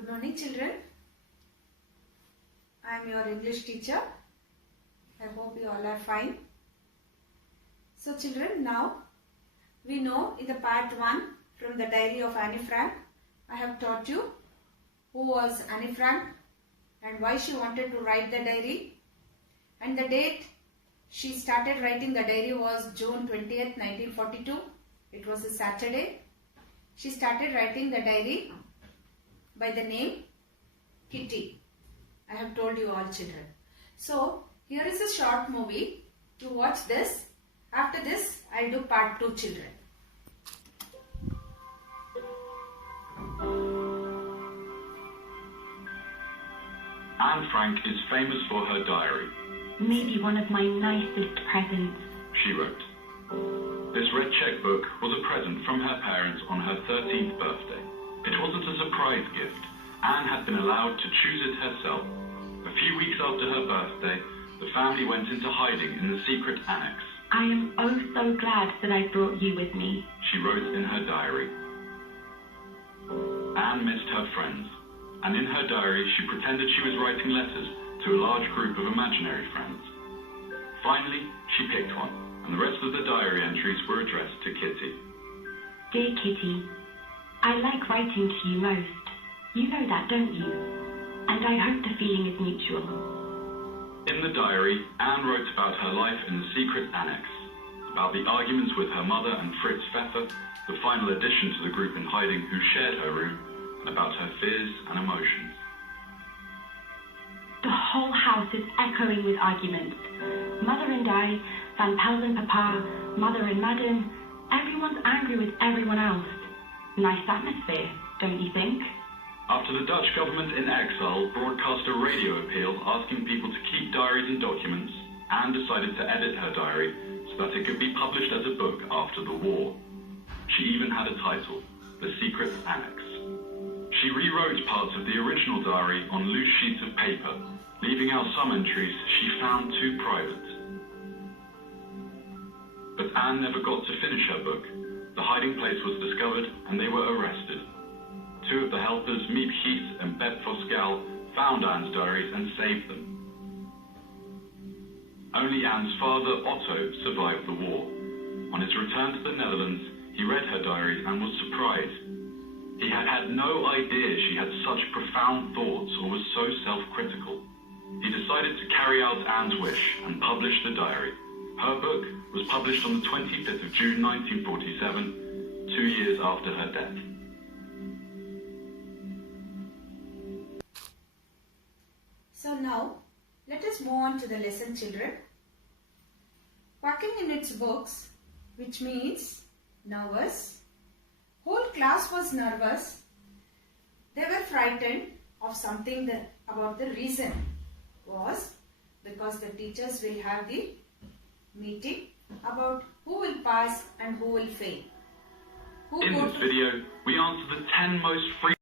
Good morning, children. I am your English teacher. I hope you all are fine. So children, now we know in the part 1 from the diary of Anne Frank, I have taught you who was Anne Frank and why she wanted to write the diary, and the date she started writing the diary was June 20th, 1942. It was a Saturday. She started writing the diary by the name Kitty. I have told you all, children. So here is a short movie. You watch this. After this, I will do part 2, children. Anne Frank is famous for her diary. Maybe one of my nicest presents. She wrote. This red checkbook was a present from her parents on her 13th birthday. It wasn't a surprise gift. Anne had been allowed to choose it herself. A few weeks after her birthday, the family went into hiding in the secret annex. I am oh so glad that I brought you with me. She wrote in her diary. Anne missed her friends, and in her diary she pretended she was writing letters to a large group of imaginary friends. Finally, she picked one, and the rest of the diary entries were addressed to Kitty. Dear Kitty, I like writing to you most. You know that, don't you? And I hope the feeling is mutual. In the diary, Anne wrote about her life in the secret annex, about the arguments with her mother and Fritz Pfeffer, the final addition to the group in hiding who shared her room, and about her fears and emotions. The whole house is echoing with arguments. Mother and I, Van Pels and Papa, Mother and Madam, everyone's angry with everyone else. Nice atmosphere, don't you think? After the Dutch government in exile broadcast a radio appeal asking people to keep diaries and documents, Anne decided to edit her diary so that it could be published as a book after the war. She even had a title, The Secret Annex. She rewrote parts of the original diary on loose sheets of paper, leaving out some entries she found too private. But Anne never got to finish her book. The hiding place was discovered and they were arrested. Two of the helpers, Miep Gies and Bet Voskuil, found Anne's diaries and saved them. Only Anne's father, Otto, survived the war. On his return to the Netherlands, he read her diaries and was surprised. He had had no idea she had such profound thoughts or was so self-critical. He decided to carry out Anne's wish and publish the diary. Her book was published on the 25th of June 1947, 2 years after her death. So now, let us move on to the lesson, children. Quacking in its books, which means nervous. Whole class was nervous. They were frightened of something about the reason was because the teachers will have the meeting about who will pass and who will fail. In this video, we answer the 10 most frequent